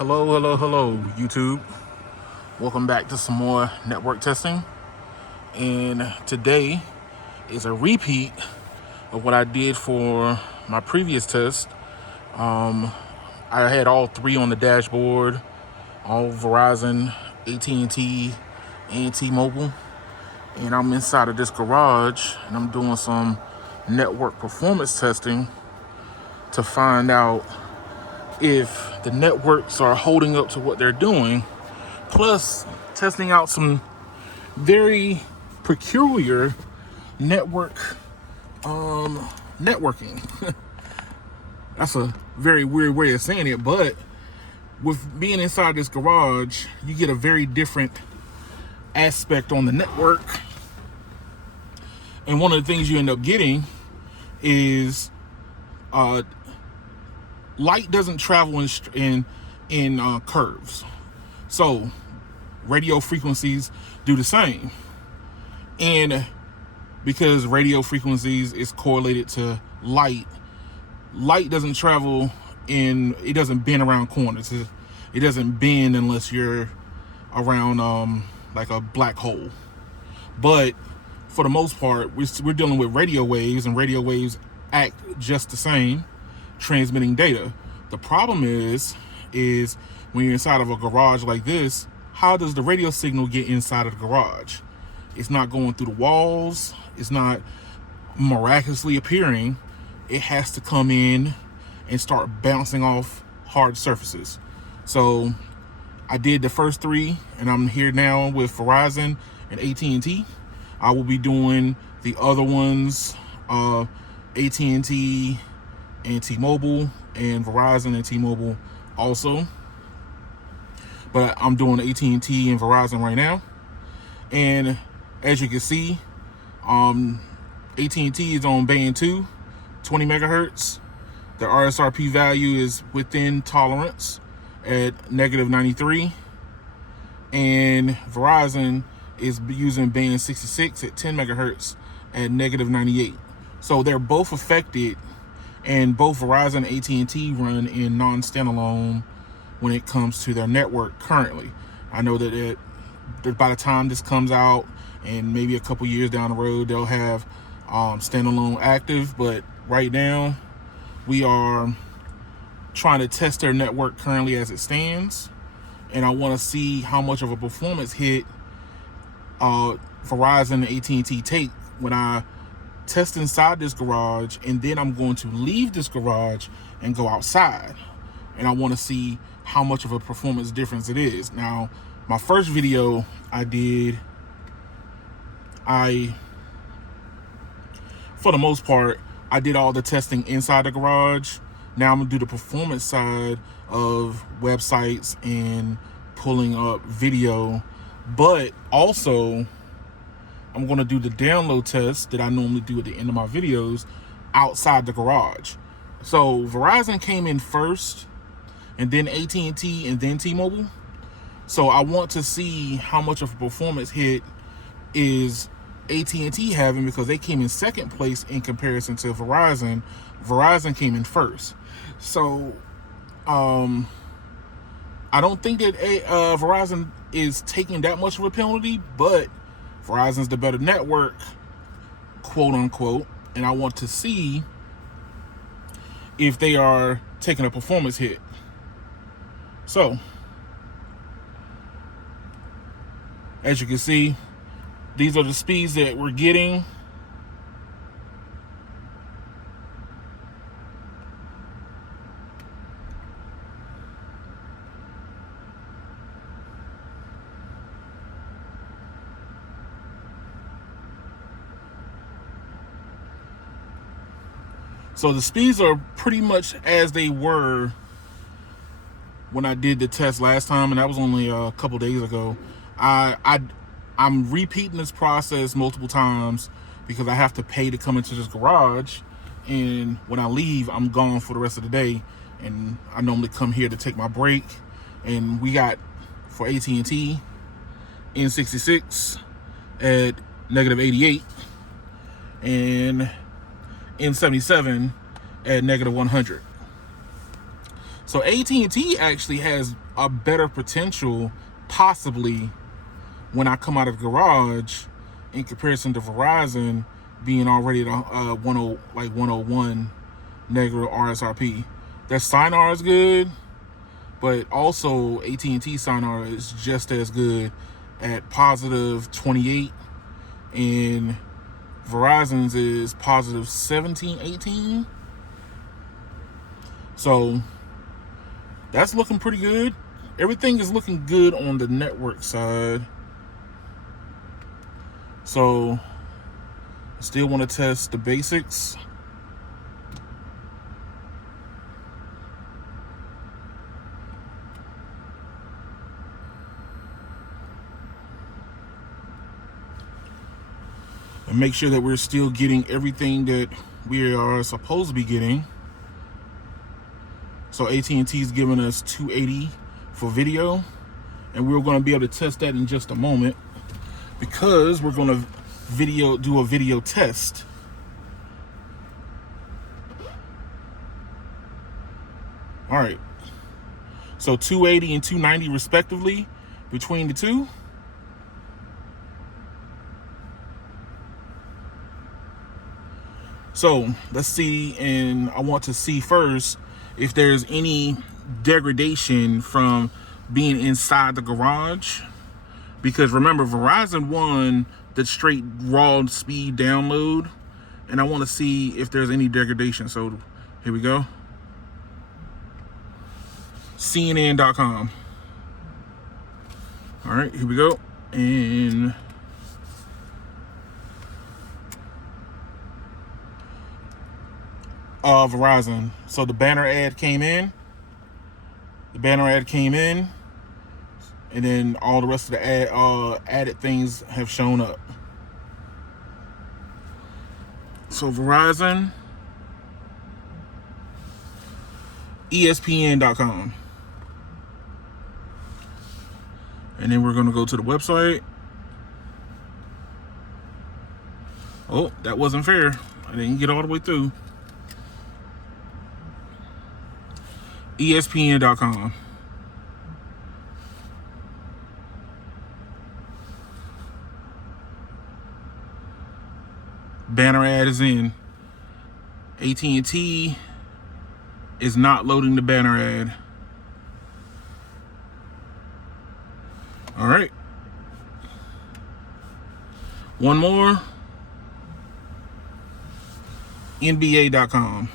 Hello, YouTube. Welcome back to some more network testing. And today is a repeat of what I did for my previous test. I had all three on the dashboard, all Verizon, AT&T, and T-Mobile. And I'm inside of this garage and I'm doing some network performance testing to find out if the networks are holding up to what they're doing, plus testing out some very peculiar networking. That's a very weird way of saying it, but with being inside this garage, you get a very different aspect on the network. And one of the things you end up getting is light doesn't travel in curves. So radio frequencies do the same. And because radio frequencies is correlated to light doesn't travel it doesn't bend around corners. It doesn't bend unless you're around like a black hole. But for the most part, we're dealing with radio waves, and radio waves act just the same, transmitting data. The problem is when you're inside of a garage like this, how does the radio signal get inside of the garage? It's not going through the walls. It's not miraculously appearing. It has to come in and start bouncing off hard surfaces. So I did the first three, and I'm here now with Verizon and AT&T. I will be doing the other ones, AT&T and T-Mobile, and Verizon and T-Mobile also. But I'm doing AT&T and Verizon right now. And as you can see, AT&T is on band 2, 20 megahertz. The RSRP value is within tolerance at -93. And Verizon is using band 66 at 10 megahertz at -98. So they're both affected, and both Verizon and AT&T run in non-standalone when it comes to their network currently. I know that by the time this comes out, and maybe a couple years down the road, they'll have standalone active. But right now, we are trying to test their network currently as it stands, and I want to see how much of a performance hit Verizon and AT&T take when I test inside this garage, and then I'm going to leave this garage and go outside, and I want to see how much of a performance difference it is. Now, my first video I did, for the most part, I did all the testing inside the garage. Now I'm gonna do the performance side of websites and pulling up video, but also I'm gonna do the download test that I normally do at the end of my videos outside the garage. So Verizon came in first, and then AT&T, and then T-Mobile. So I want to see how much of a performance hit is AT&T having, because they came in second place in comparison to Verizon. Verizon came in first. So I don't think that Verizon is taking that much of a penalty, but Verizon's the better network, quote unquote, and I want to see if they are taking a performance hit. So as you can see, these are the speeds that we're getting. So the speeds are pretty much as they were when I did the test last time, and that was only a couple days ago. I'm repeating this process multiple times because I have to pay to come into this garage, and when I leave, I'm gone for the rest of the day, and I normally come here to take my break. And we got, for AT&T, N66 at -88, and N77 at -100. So AT&T actually has a better potential, possibly, when I come out of the garage, in comparison to Verizon being already at 101 negative RSRP. Their SINAR is good, but also AT&T SINAR is just as good at positive 28, and Verizon's is positive 17, 18. So that's looking pretty good. Everything is looking good on the network side. So I still want to test the basics. And make sure that we're still getting everything that we are supposed to be getting. So AT&T is giving us 280 for video, and we're going to be able to test that in just a moment, because we're going to do a video test. All right. So 280 and 290 respectively between the two. So let's see, and I want to see first if there's any degradation from being inside the garage. Because remember, Verizon won the straight raw speed download, and I want to see if there's any degradation. So here we go. CNN.com. All right, here we go. And Verizon. So the banner ad came in. And then all the rest of the added things have shown up. So Verizon, ESPN.com. And then we're going to go to the website. Oh, that wasn't fair. I didn't get all the way through. ESPN.com. Banner ad is in. AT&T is not loading the banner ad. All right. One more. NBA.com.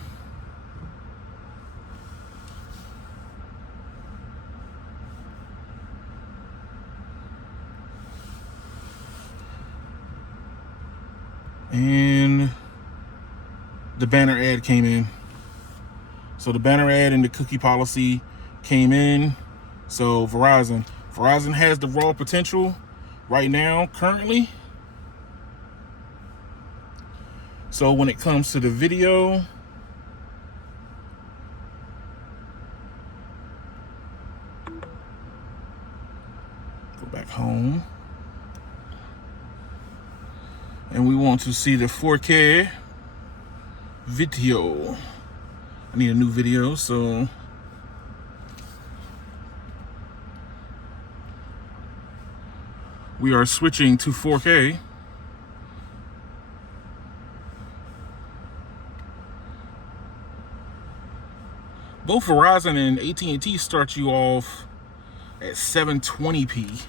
And the banner ad came in. So the banner ad and the cookie policy came in. So Verizon has the raw potential right now, currently. So when it comes to the video, go back home. And we want to see the 4K video. I need a new video, so we are switching to 4K. Both Verizon and AT&T start you off at 720p.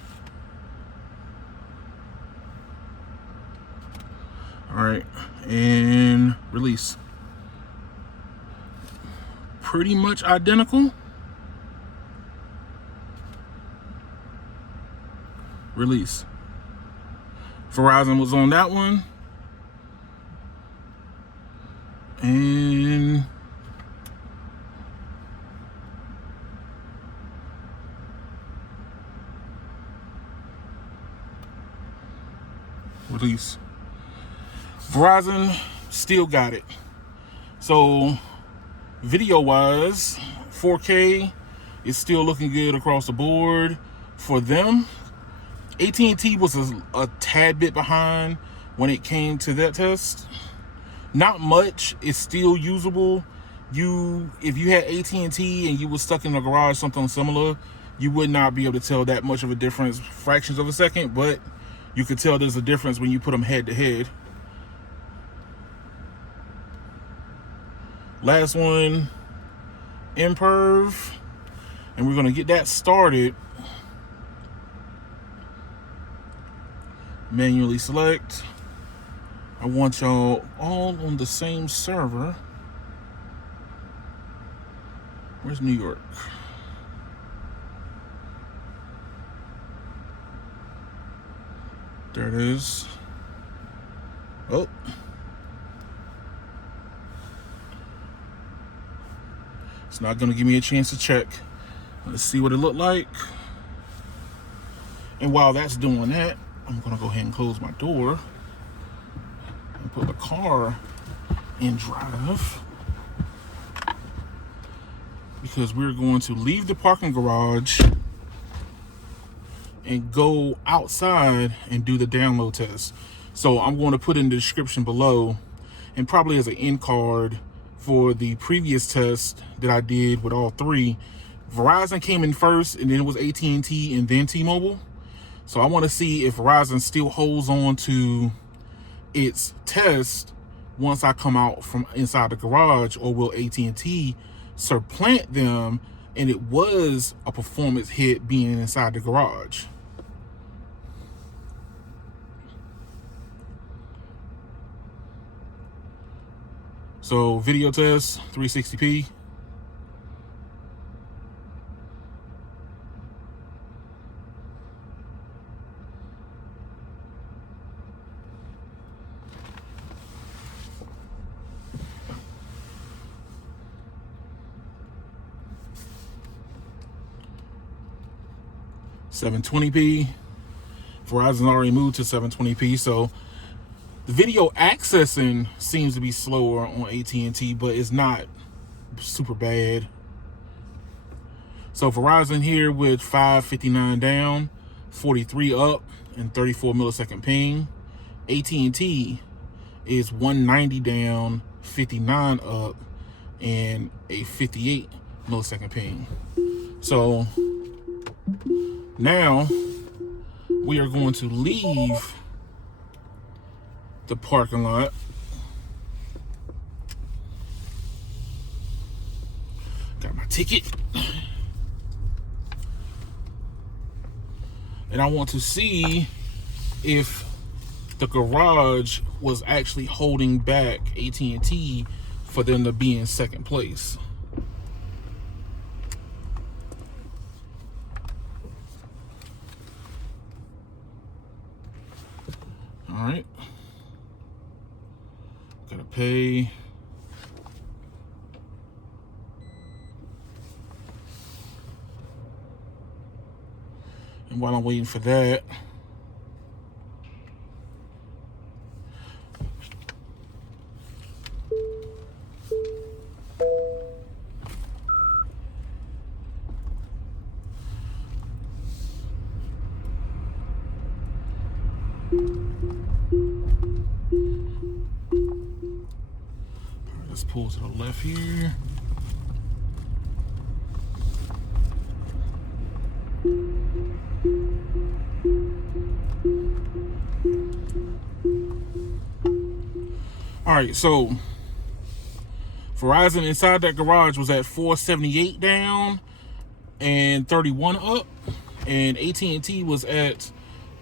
All right, and release. Pretty much identical. Release. Verizon was on that one. And release. Verizon still got it. So video wise, 4K is still looking good across the board for them. AT&T was a tad bit behind when it came to that test. Not much. It's still usable. if you had AT&T and you were stuck in a garage, something similar, you would not be able to tell that much of a difference, fractions of a second, but you could tell there's a difference when you put them head to head. Last one, imperv, and we're going to get that started. Manually select. I want y'all all on the same server. Where's New York? There it is. Oh. It's not going to give me a chance to check. Let's see what it looked like. And while that's doing that, I'm going to go ahead and close my door and put the car in drive, because we're going to leave the parking garage and go outside and do the download test. So I'm going to put in the description below, and probably as an end card, for the previous test that I did with all three. Verizon came in first, and then it was AT&T and then T-Mobile. So I want to see if Verizon still holds on to its test once I come out from inside the garage, or will AT&T supplant them and it was a performance hit being inside the garage. So video test, 360p. .720p. Verizon's already moved to 720p, so the video accessing seems to be slower on AT&T, but it's not super bad. So Verizon here with 559 down, 43 up, and 34 millisecond ping. AT&T is 190 down, 59 up, and a 58 millisecond ping. So now we are going to leave the parking lot. Got my ticket. And I want to see if the garage was actually holding back AT&T for them to be in second place. All right. Gotta pay. And while I'm waiting for that, let's pull to the left here. All right, so Verizon inside that garage was at 478 down and 31 up, and AT&T was at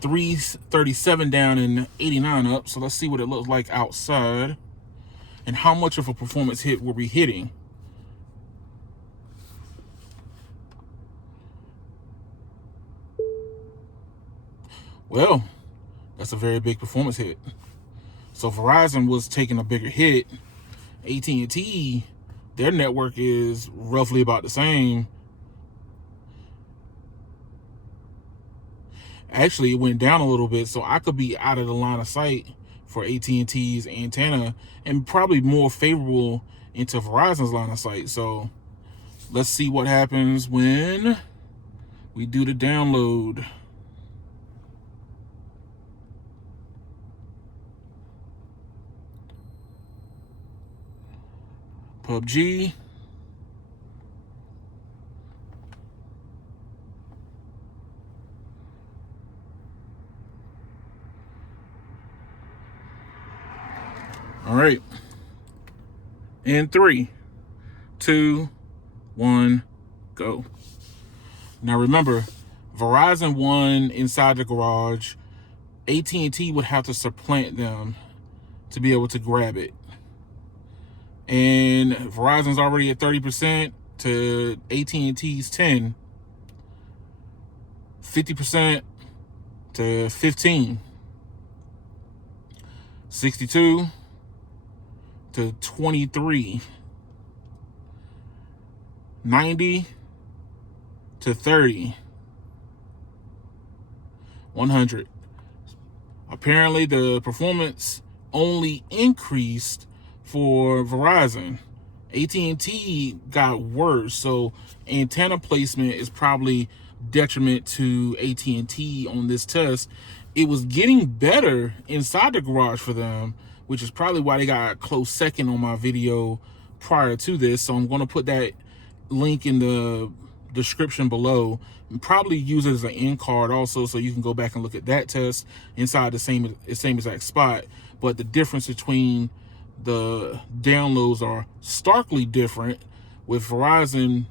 337 down and 89 up. So let's see what it looks like outside and how much of a performance hit were we hitting. Well, that's a very big performance hit. So Verizon was taking a bigger hit. AT&T, their network is roughly about the same. Actually, it went down a little bit, so I could be out of the line of sight for AT&T's antenna and probably more favorable into Verizon's line of sight. So let's see what happens when we do the download. PUBG. All right. In 3, 2, 1, go. Now remember, Verizon won inside the garage. AT&T would have to supplant them to be able to grab it. And Verizon's already at 30% to AT&T's 10. 50% to 15. 62 to 23. 90 to 30. 100. Apparently the performance only increased for Verizon. AT&T got worse, so antenna placement is probably detriment to AT&T on this test. It was getting better inside the garage for them, which is probably why they got a close second on my video prior to this. So I'm going to put that link in the description below, and probably use it as an end card also, so you can go back and look at that test inside the same exact spot. But the difference between the downloads are starkly different, with Verizon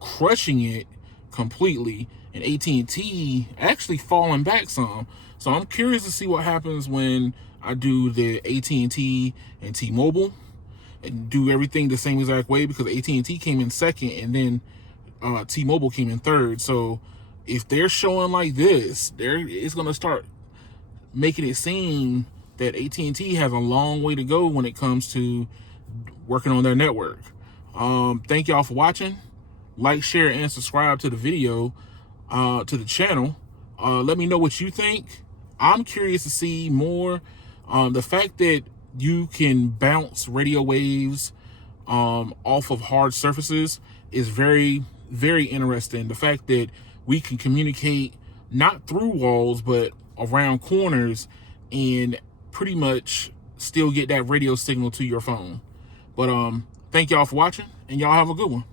crushing it completely and AT&T actually falling back some. So I'm curious to see what happens when I do the AT&T and T-Mobile and do everything the same exact way, because AT&T came in second and then T-Mobile came in third. So if they're showing like this, it's going to start making it seem that AT&T has a long way to go when it comes to working on their network. Thank y'all for watching. Like, share, and subscribe to the video, to the channel. Let me know what you think. I'm curious to see more. The fact that you can bounce radio waves off of hard surfaces is very, very interesting. The fact that we can communicate not through walls but around corners and pretty much still get that radio signal to your phone. But thank y'all for watching, and y'all have a good one.